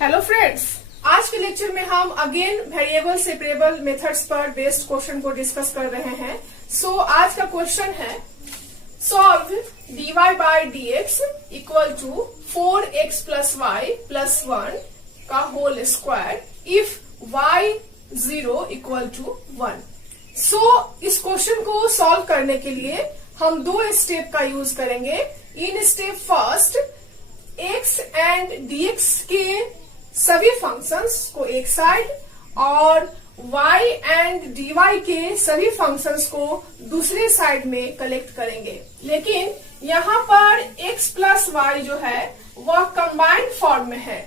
Hello friends, आज के lecture में हम अगेन वेरिएबल सेपरेबल मेथड्स पर बेस्ड क्वेश्चन को डिस्कस कर रहे हैं। आज का क्वेश्चन है solve dy by dx equal to 4x plus y plus 1 का whole square if y 0 equal to 1। इस क्वेश्चन को सॉल्व करने के लिए हम दो स्टेप का यूज करेंगे। इन step first x and dx के सभी फंक्शंस को एक साइड और y एंड dy के सभी फंक्शंस को दूसरे साइड में कलेक्ट करेंगे। लेकिन यहाँ पर x प्लस वाई जो है वह कंबाइंड फॉर्म में है।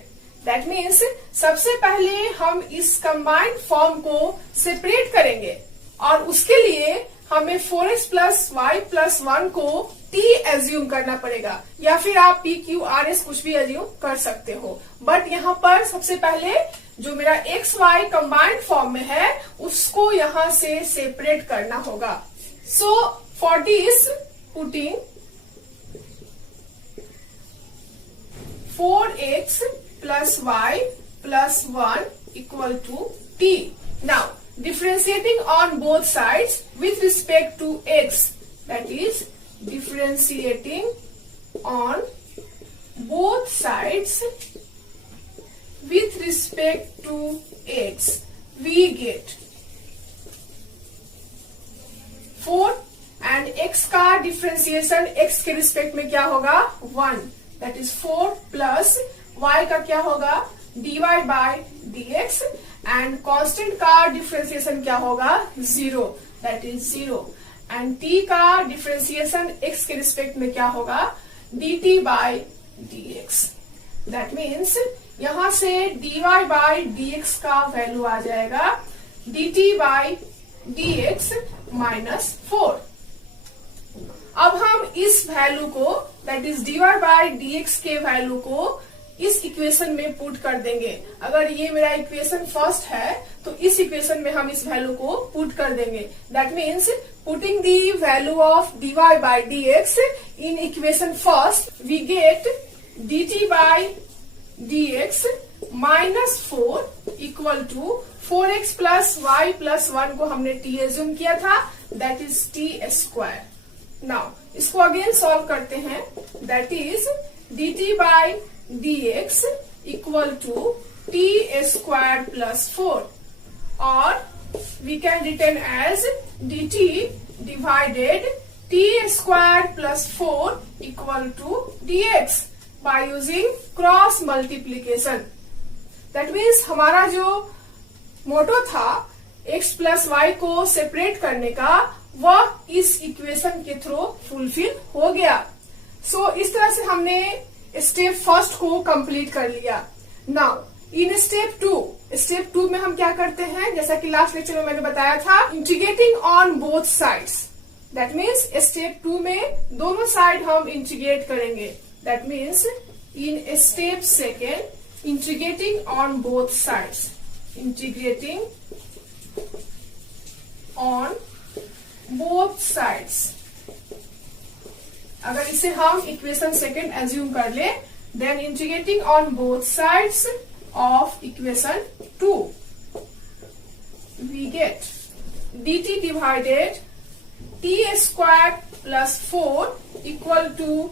दैट मीन्स सबसे पहले हम इस कंबाइंड फॉर्म को सेपरेट करेंगे और उसके लिए हमें 4x प्लस वाई प्लस 1 को t एज्यूम करना पड़ेगा, या फिर आप p q r s कुछ भी एज्यूम कर सकते हो। बट यहाँ पर सबसे पहले जो मेरा x y कंबाइंड फॉर्म में है उसको यहाँ से सेपरेट करना होगा। So for this putting 4x plus y plus 1 equal to t। Now differentiating on both sides with respect to x, that is differentiating on both sides with respect to x, we get 4 and x का differentiation x के respect में क्या होगा 1, that is 4 plus y का क्या होगा dy by dx and constant का differentiation क्या होगा 0, दैट इज 0 एंड t का डिफ्रेंसिएशन x के रिस्पेक्ट में क्या होगा dt by dx। That means यहां से dy बाय dx का वैल्यू आ जाएगा dt बाय dx माइनस 4। अब हम इस वैल्यू को that is dy by dx के वैल्यू को इस इक्वेशन में पुट कर देंगे। अगर ये मेरा इक्वेशन फर्स्ट है तो इस इक्वेशन में हम इस वैल्यू को पुट कर देंगे। That means putting the value of dy by dx in equation first we get dt by dx minus 4 equal to 4x plus y plus 1 को हमने t एज्यूम किया था, that is t square. Now इसको again solve करते हैं। That is dt by dx equal to t square plus 4 or we can written as dt divided t square plus 4 equal to dx by using cross multiplication। That means हमारा जो मोटो था x plus Y को separate करने का वह इस equation के through fulfil हो गया। इस तरह से हमने स्टेप फर्स्ट को कंप्लीट कर लिया। नाउ इन स्टेप टू में हम क्या करते हैं, जैसा कि लास्ट लेक्चर में मैंने बताया था, integrating on both sides. That means step 2 में दोनों साइड हम इंटीग्रेट करेंगे। That means in step second integrating on both sides, integrating on both sides. अगर इसे हम इक्वेशन सेकेंड एज्यूम कर ले, then integrating on both sides of equation 2 we get dt divided t square plus 4 equal to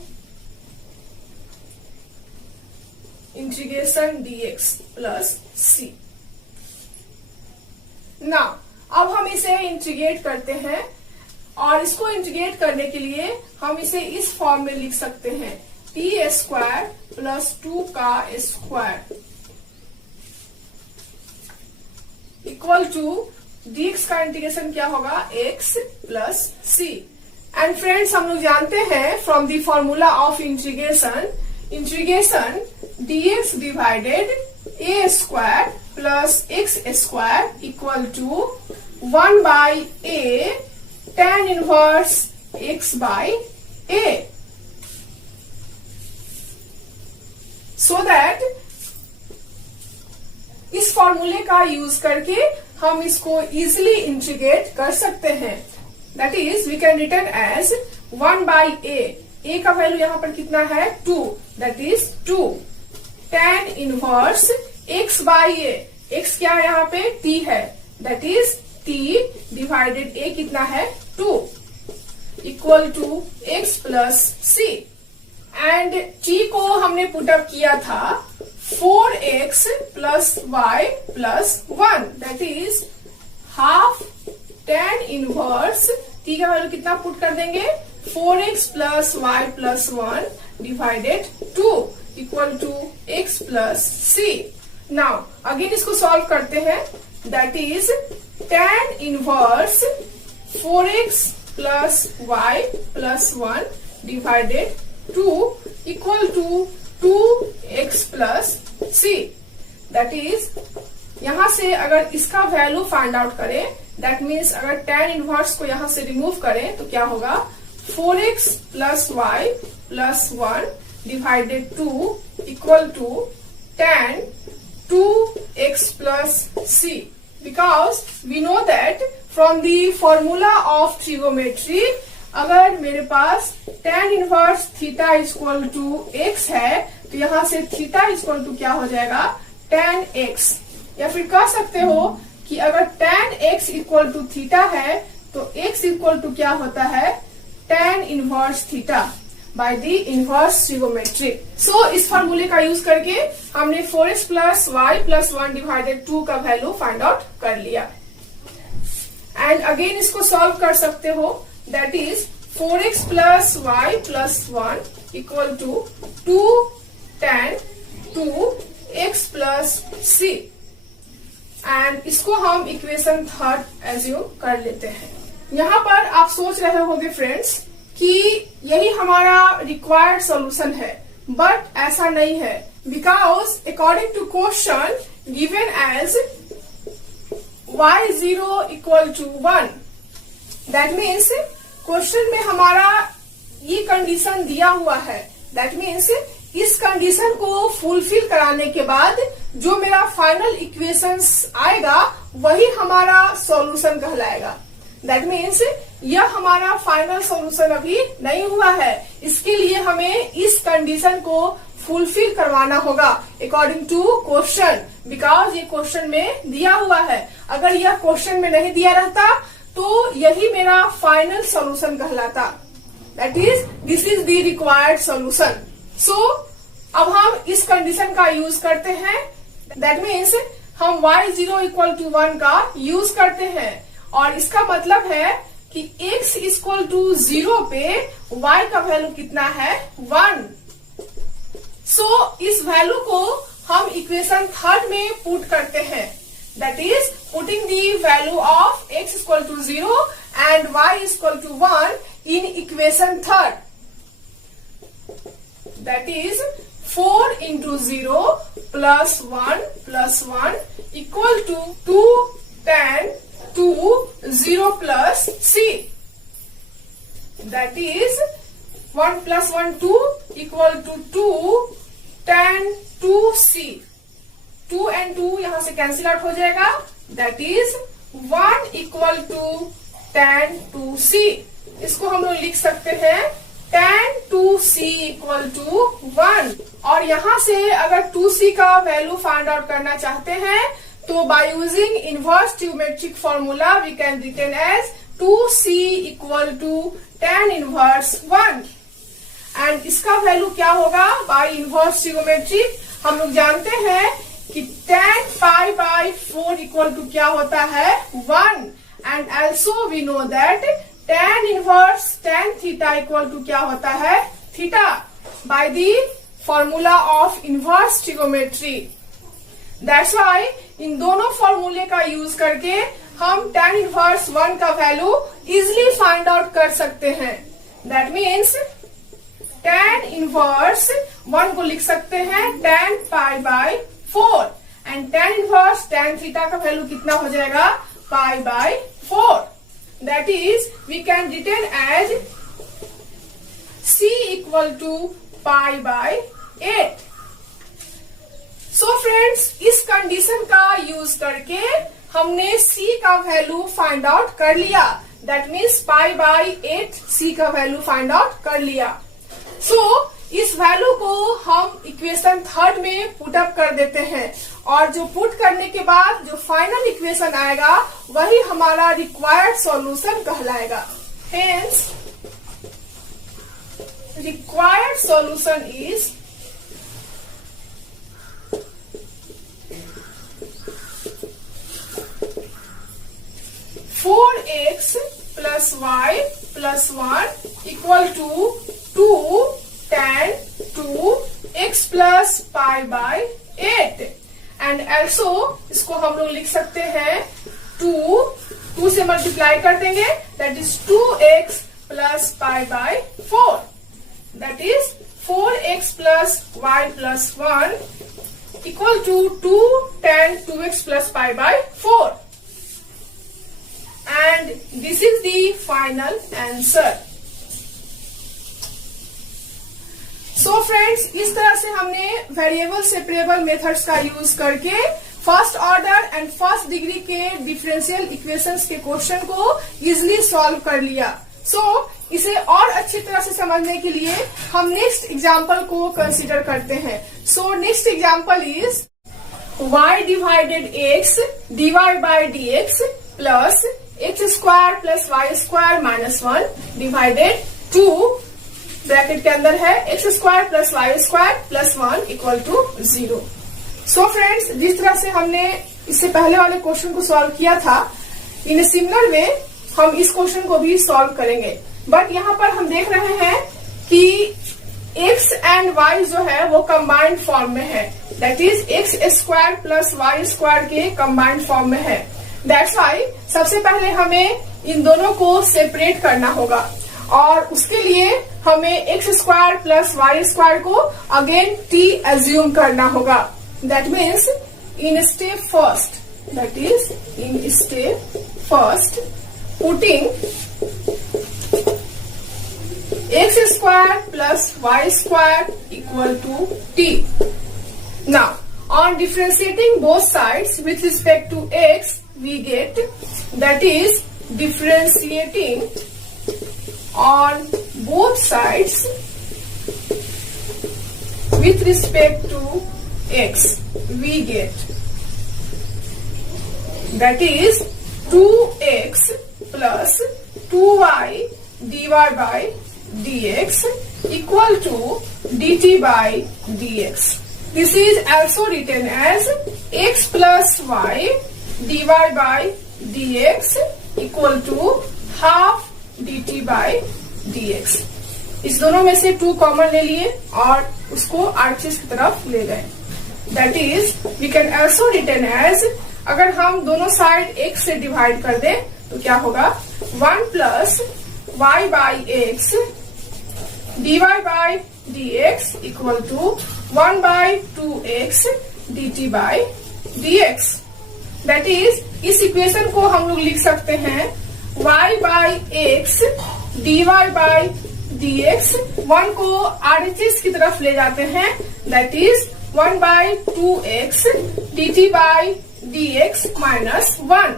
integration dx plus c। Now अब हम इसे integrate करते हैं और इसको इंटीग्रेट करने के लिए हम इसे इस फॉर्म में लिख सकते हैं t स्क्वायर प्लस 2 का स्क्वायर इक्वल टू dx का इंटीग्रेशन क्या होगा x plus c। And friends हम लोग जानते हैं from the formula of integration dx divided a square plus x square equal to 1 by a tan inverse x by a, so that इस फॉर्मूले का यूज करके हम इसको इजिली इंटीग्रेट कर सकते हैं। That is we can return as 1 by a का वैल्यू यहाँ पर कितना है 2, that is 2 tan inverse x by a, x क्या है यहाँ पे t है, that is t divided a कितना है 2 equal to x plus c। And t को हमने पुटअप किया था 4x plus y plus 1, that is half tan inverse t का वैल्यू कितना पुट कर देंगे 4x plus y plus 1 divided 2 equal to x plus c। Now again इसको solve करते हैं, that is tan inverse 4x plus y plus 1 divided 2 equal to 2x plus c। That is यहां से अगर इसका वैल्यू फाइंड आउट करें, that means अगर tan inverse को यहां से रिमूव करें तो क्या होगा 4x plus y plus 1 divided 2 equal to tan 2x plus c, because we know that from the formula of trigonometry अगर मेरे पास tan inverse theta equal to x है तो यहाँ से थीटा इक्वल टू क्या हो जाएगा tan x, या फिर कह सकते हो कि अगर tan x equal to theta है तो x इक्वल टू क्या होता है tan inverse theta by the inverse trigonometry. So इस फॉर्मूले का यूज करके हमने 4x plus y plus 1 divided 2 का वैल्यू फाइंड आउट कर लिया। एंड अगेन इसको सॉल्व कर सकते हो, that is 4x plus y plus 1 equal to 2 tan 2x plus c। And इसको हम इक्वेशन थर्ड एज्यूम कर लेते हैं। यहाँ पर आप सोच रहे होंगे फ्रेंड्स कि यही हमारा रिक्वायर्ड सॉल्यूशन है, बट ऐसा नहीं है, because according to question given as y0 equal to 1, that means question में हमारा ये कंडीशन दिया हुआ है, दैट मीन्स इस कंडीशन को फुलफिल कराने के बाद जो मेरा फाइनल इक्वेशंस आएगा वही हमारा सॉल्यूशन कहलाएगा। दैट मीन्स यह हमारा फाइनल सॉल्यूशन अभी नहीं हुआ है, इसके लिए हमें इस कंडीशन को फुलफिल करवाना होगा अकॉर्डिंग टू क्वेश्चन, बिकॉज ये क्वेश्चन में दिया हुआ है। अगर यह क्वेश्चन में नहीं दिया रहता तो यही मेरा फाइनल सॉल्यूशन कहलाता, that is this is the required solution. So अब हम इस कंडीशन का यूज करते हैं, दैट मीन्स हम y0 इक्वल टू 1 का यूज करते हैं, और इसका मतलब है कि x इक्वल टू 0 पे y का वैल्यू कितना है 1। सो इस वैल्यू को हम इक्वेशन थर्ड में पुट करते हैं, that is putting the value of x equal to 0 and y equal to 1 in equation third, that is 4 into 0 plus 1 equal to 2 tan 2 0 plus c, that is 1 plus 1 2 equal to 2 tan 2c, 2 and 2 यहां से cancel out हो जाएगा, that is 1 equal to tan 2c। इसको हम लोग लिख सकते हैं tan 2c इक्वल टू 1, और यहां से अगर 2c का वैल्यू फाइंड आउट करना चाहते हैं तो by using inverse trigonometric formula we can written as 2c equal to tan inverse 1। And इसका वैल्यू क्या होगा बाय इनवर्स ट्रिगोनोमेट्रिक, हम लोग जानते हैं कि tan pi by 4 equal to क्या होता है 1, and also we know that tan inverse tan theta equal to क्या होता है theta by the formula of inverse trigonometry. That's why इन दोनों फॉर्मूले का यूज करके हम tan इनवर्स 1 का वैल्यू इजिली फाइंड आउट कर सकते हैं। दैट मीन्स tan इनवर्स 1 को लिख सकते हैं tan pi by 4, and tan inverse tan theta का वैल्यू कितना हो जाएगा पाई by 4, that is we can written as c equal to pi by 8। So friends, इस कंडीशन का यूज करके हमने c का वैल्यू फाइंड आउट कर लिया, that means pi by 8 c का वैल्यू फाइंड आउट कर लिया। सो इस वैल्यू को हम इक्वेशन थर्ड में पुट अप कर देते हैं और जो पुट करने के बाद जो फाइनल इक्वेशन आएगा वही हमारा रिक्वायर्ड सॉल्यूशन कहलाएगा। Hence required solution is 4x plus y plus 1 equal to 2 tan 2x plus pi by 8 and also इसको हम लोग लिख सकते हैं 2 से मल्टीप्लाई कर देंगे, that is 2x plus pi by 4, that is 4x plus y plus 1 equal to 2 tan 2x plus pi by 4 and this is the final answer. So friends, इस तरह से हमने वेरिएबल सेपरेबल मेथड्स का use करके first order and first degree के differential equations के question को easily solve कर लिया। इसे और अच्छी तरह से समझने के लिए हम नेक्स्ट एग्जाम्पल को कंसीडर करते हैं। Next example is y divided x dy by dx plus x square plus y square minus 1 divided 2 bracket के अंदर है x square plus y square plus 1 equal to 0। Friends, जिस तरह से हमने इससे पहले वाले क्वेश्चन को सॉल्व किया था, इन सिमिलर वे हम इस क्वेश्चन को भी सॉल्व करेंगे। बट यहाँ पर हम देख रहे हैं कि x एंड y जो है वो कंबाइंड फॉर्म में है, that is x square plus y square के कंबाइंड फॉर्म में है। दैट्स वाई सबसे पहले हमें इन दोनों को सेपरेट करना होगा और उसके लिए हमें x square plus y square को अगेन t एज्यूम करना होगा। That means in step first, that is in step first putting x square plus y square equal to t। Now on differentiating both sides with respect to x, we get, that is differentiating on both sides with respect to x, we get, that is 2x plus 2y dy by dx equal to dt by dx. This is also written as x plus y dy by dx equal to half dt by dx. इस दोनों में से 2 common ले लिए और उसको RHS की तरफ ले गए। That is we can also written as, अगर हम दोनों साइड x से डिवाइड कर दें तो क्या होगा, 1 plus y by x dy by dx equal to 1 by 2x dt by dx. That is, इस इक्वेशन को हम लोग लिख सकते हैं y by x dy by dx, 1 को RHS की तरफ ले जाते हैं, that is 1 by 2x dt by dx minus 1.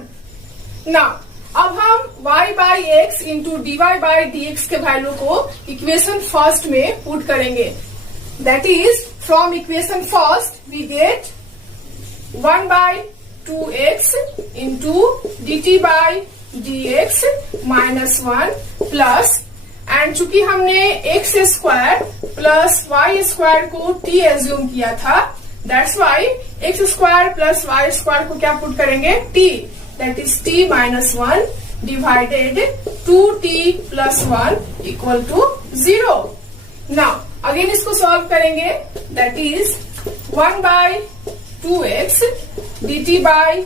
Now, अब हम y by x into dy by dx के वैल्यू को इक्वेशन फर्स्ट में पुट करेंगे। That is from equation first we get 1 by 2x into dt by dx minus 1 plus, and चूंकि हमने x square plus y square को t assume किया था, that's why x square plus y square को क्या put करेंगे, t, that is t minus 1 divided 2t plus 1 equal to 0. Now, again इसको solve करेंगे, that is 1 by 2x dt by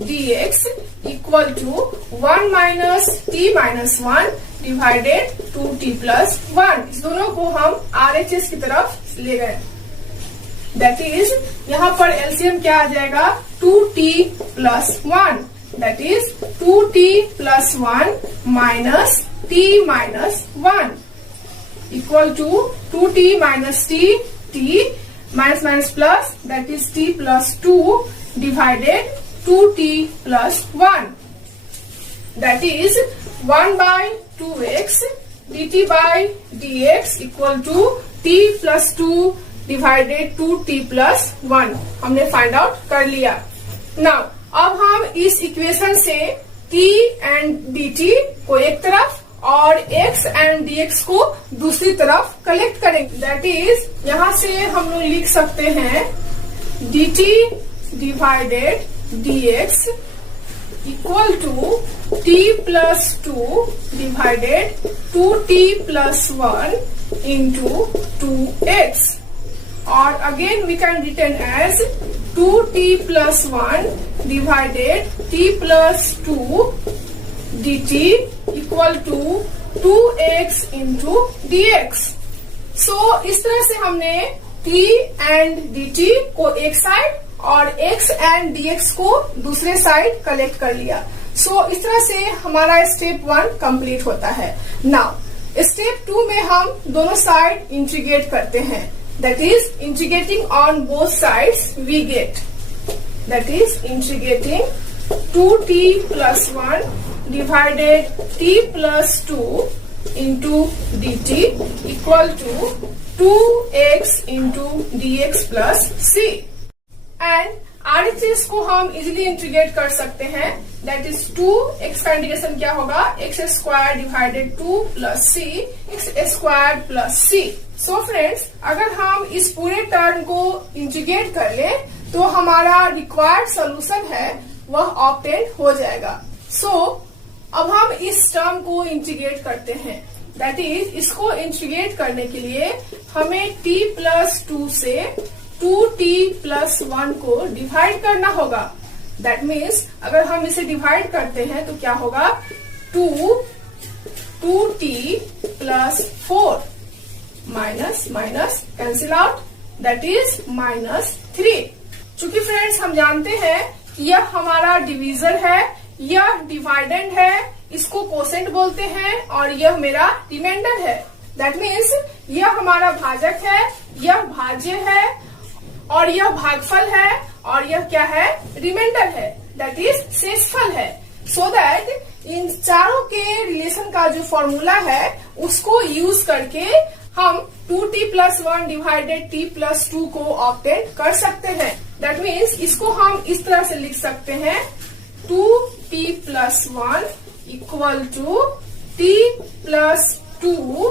dx equal to 1 minus t minus 1 divided 2t plus 1. इस दोनों को हम RHS की तरफ ले गए। दैट इज यहाँ पर एलसीएम क्या आ जाएगा, 2t plus 1, that is 2t plus 1 minus t minus 1 equal to 2t minus t, t minus minus plus, that is t plus 2 divided 2t plus 1, that is 1 by 2x dt by dx equal to t plus 2 divided 2t plus 1 हमने find out कर लिया। Now अब हम इस equation से t and dt को एक तरफ और x एंड dx को दूसरी तरफ कलेक्ट करेंगे। दैट इज यहाँ से हम लोग लिख सकते हैं dt divided dx equal to t plus 2 divided 2t plus 1 into 2x, और again we can return as 2t plus 1 divided t plus 2 dt equal to 2x into dx। So इस तरह से हमने t एंड dt को एक side और x and dx को दूसरे साइड कलेक्ट कर लिया। सो इस तरह से हमारा स्टेप 1 कंप्लीट होता है। नाउ स्टेप 2 में हम दोनों साइड इंटीग्रेट करते हैं। That is integrating on both sides we get, that is integrating 2t plus 1 divided t plus 2 into dt equal to 2x into dx plus c। And RHS को हम easily integrate कर सकते हैं। That is 2x का integration क्या होगा, x square divided 2 plus c x square plus c। So friends, अगर हम इस पूरे टर्म को इंटीग्रेट कर ले तो हमारा रिक्वायर्ड सोल्यूशन है वह ऑब्टेन हो जाएगा। सो अब हम इस टर्म को इंटीग्रेट करते हैं। दैट इज इसको इंटीग्रेट करने के लिए हमें t प्लस 2 से 2t प्लस 1 को डिवाइड करना होगा। दैट मीन्स अगर हम इसे डिवाइड करते हैं तो क्या होगा, 2t plus 4 minus minus cancel out, that is minus 3। चूंकि फ्रेंड्स हम जानते हैं कि यह हमारा डिवीजर है, यह डिवाइडेंड है, इसको कोसेंट बोलते हैं, और यह मेरा रिमाइंडर है। दैट मीन्स यह हमारा भाजक है, यह भाज्य है, और यह भागफल है, और यह क्या है, रिमाइंडर है, दैट इज शेषफल है। सो दैट इन चारों के रिलेशन का जो फॉर्मूला है उसको यूज करके हम 2t plus 1 divided t plus 2 को ऑब्टेन कर सकते हैं। दैट मीन्स इसको हम इस तरह से लिख सकते हैं 2t plus 1 equal to t plus 2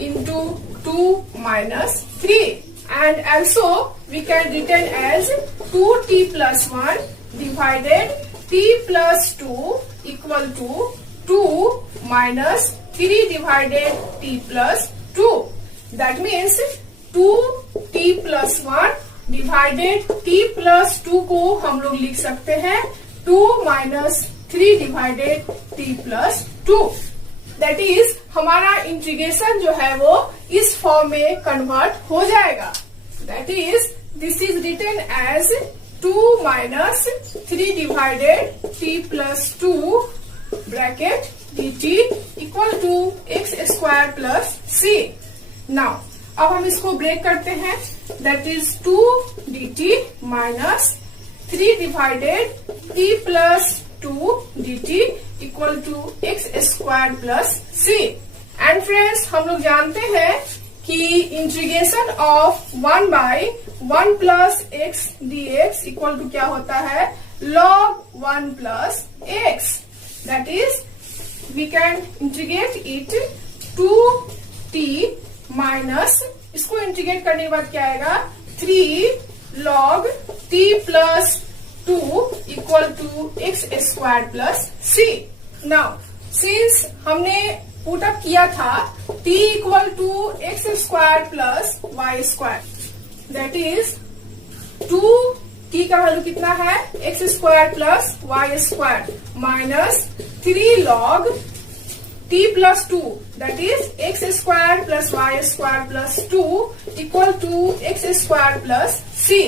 into 2 minus 3, and also we can written as 2t plus 1 divided t plus 2 equal to 2 minus 3 divided t plus 2. That means 2t plus 1 divided t plus 2 को हम लोग लिख सकते हैं 2 minus 3 divided t plus 2। That is हमारा integration जो है वो इस फॉर्म में कन्वर्ट हो जाएगा। That is this is written as 2 minus 3 divided t plus 2 bracket dt equal to x square plus c। Now अब हम इसको ब्रेक करते हैं। That is 2 dt minus 3 divided t plus 2 dt equal to x square plus c। And friends, हम लोग जानते हैं कि integration of 1 by 1 plus x dx equal to क्या होता है, log 1 plus x। That is we can integrate it 2t minus, इसको integrate करने के बाद क्या आएगा, 3 log t plus 2 equal to x square plus c। Now since हमने पुट अप किया था t equal to x square plus y square, that is 2t का वैल्यू कितना है, x square plus y square minus 3 log t plus 2 that is x square plus y square plus 2 equal to x square plus c।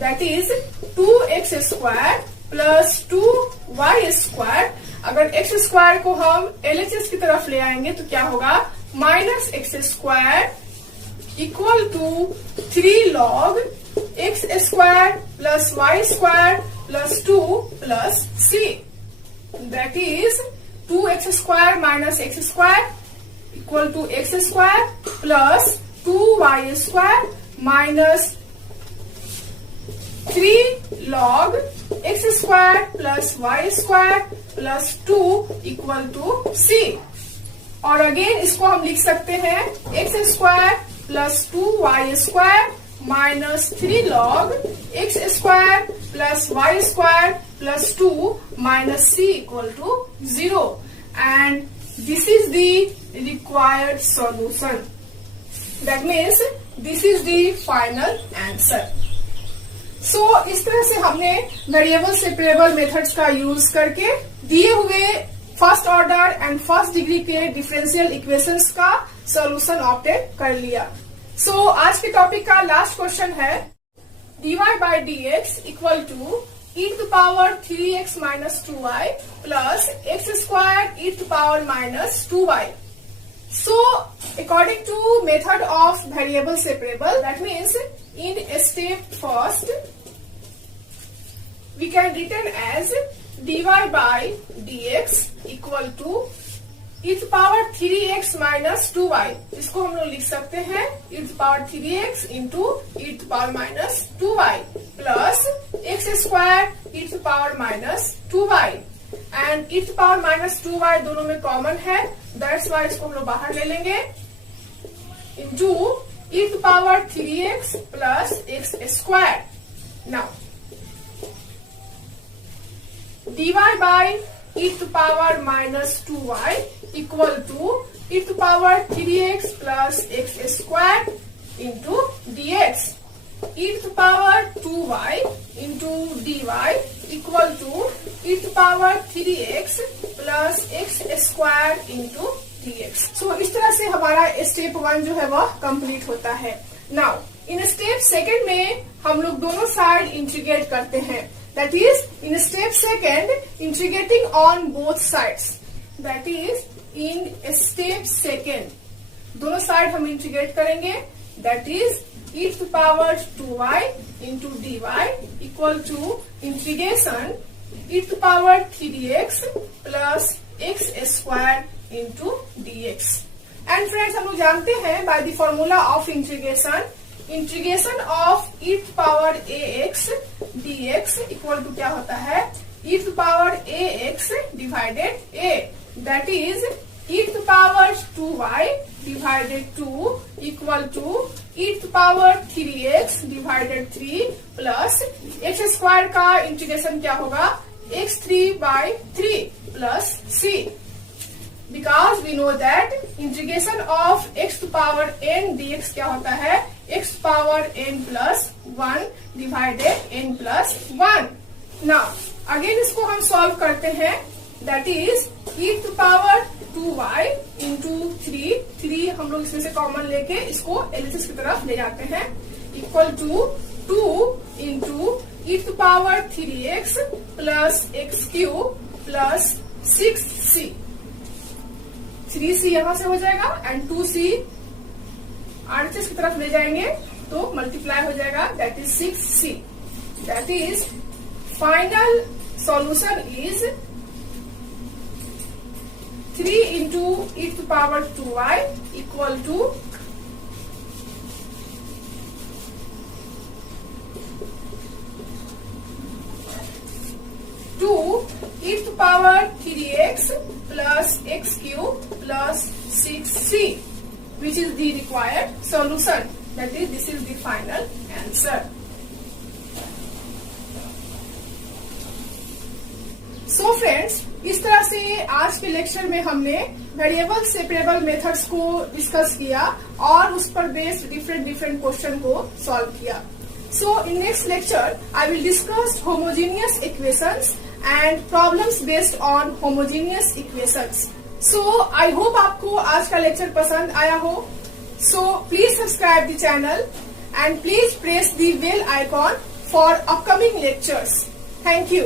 That is 2x square plus 2y square. अगर x square को हम LHS की तरफ ले आएंगे तो क्या होगा, minus x square equal to 3 log x square plus y square plus 2 plus c। That is 2x square minus x square equal to x square plus 2y square minus 3 log x square plus y square plus 2 equal to c। और again इसको हम लिख सकते हैं x square plus 2y square minus 3 log x square plus y square plus 2 minus c equal to 0 and this is the required solution. That means this is the final answer. So इस तरह से हमने variable separable methods का use करके दिए हुए first order and first degree के differential equations का सॉल्यूशन ऑब्टेन कर लिया। सो आज के टॉपिक का लास्ट क्वेश्चन है dy by dx equal to e to the power 3x minus 2y plus x square e to the power minus 2y. So according to method of variable separable, that means in step first we can written as dy by dx equal to e to the power 3x minus 2y। इसको हम लोग लिख सकते हैं e to the power 3x into e to the power minus 2y plus x square e to the power minus 2y and e to the power minus 2y दोनों में common है, that's why इसको हम लोग बाहर ले लेंगे into e to the power 3x plus x square। Now dy by e to the power minus 2y equal to e to the power 3x plus x square into dx। e to the power 2y into dy equal to e to the power 3x plus x square into dx। So इस तरह से हमारा step 1 जो है वह complete होता है। Now in step second में हम लोग दोनों साइड इंटीग्रेट करते हैं। That is, in step second, integrating on both sides. That is, in step second, दोनों साइड हम इंटीग्रेट करेंगे। That is, e to the power 2y into dy equal to integration e to the power 3x plus x square into dx। And friends, हम लोग जानते हैं by the formula of integration, integration of e to power ax dx equal to क्या होता है e to power ax divided a, that is e to power 2y divided 2 equal to e to power 3x divided 3 plus x square का integration क्या होगा x3 by 3 plus c, because we know that integration of x to power n dx क्या होता है x to power n plus 1 divided n plus 1। Now again इसको हम solve करते हैं, that is e to power 2y into 3 हम लोग इसमें से कॉमन लेके इसको एलएचएस की तरफ ले जाते हैं equal to 2 into e to power 3x plus x cube plus 6c। 3c यहां से हो जाएगा एंड 2c आरएचएस की तरफ ले जाएंगे तो मल्टीप्लाई हो जाएगा, that is 6c। That is final solution is 3 into e to power 2y equal to 2 e to power 3x plus x cube plus 6c, which is the required solution. That is, this is the final answer. So friends, इस तरह से आज के lecture में हमने variable separable methods को discuss किया और उस पर बेस्ड डिफरेंट क्वेश्चन को सॉल्व किया। So in next lecture I will discuss homogeneous equations and problems based on homogeneous equations. So I hope आपको आज का लेक्चर पसंद आया हो। So please subscribe the channel and please press the bell icon for upcoming lectures. Thank you.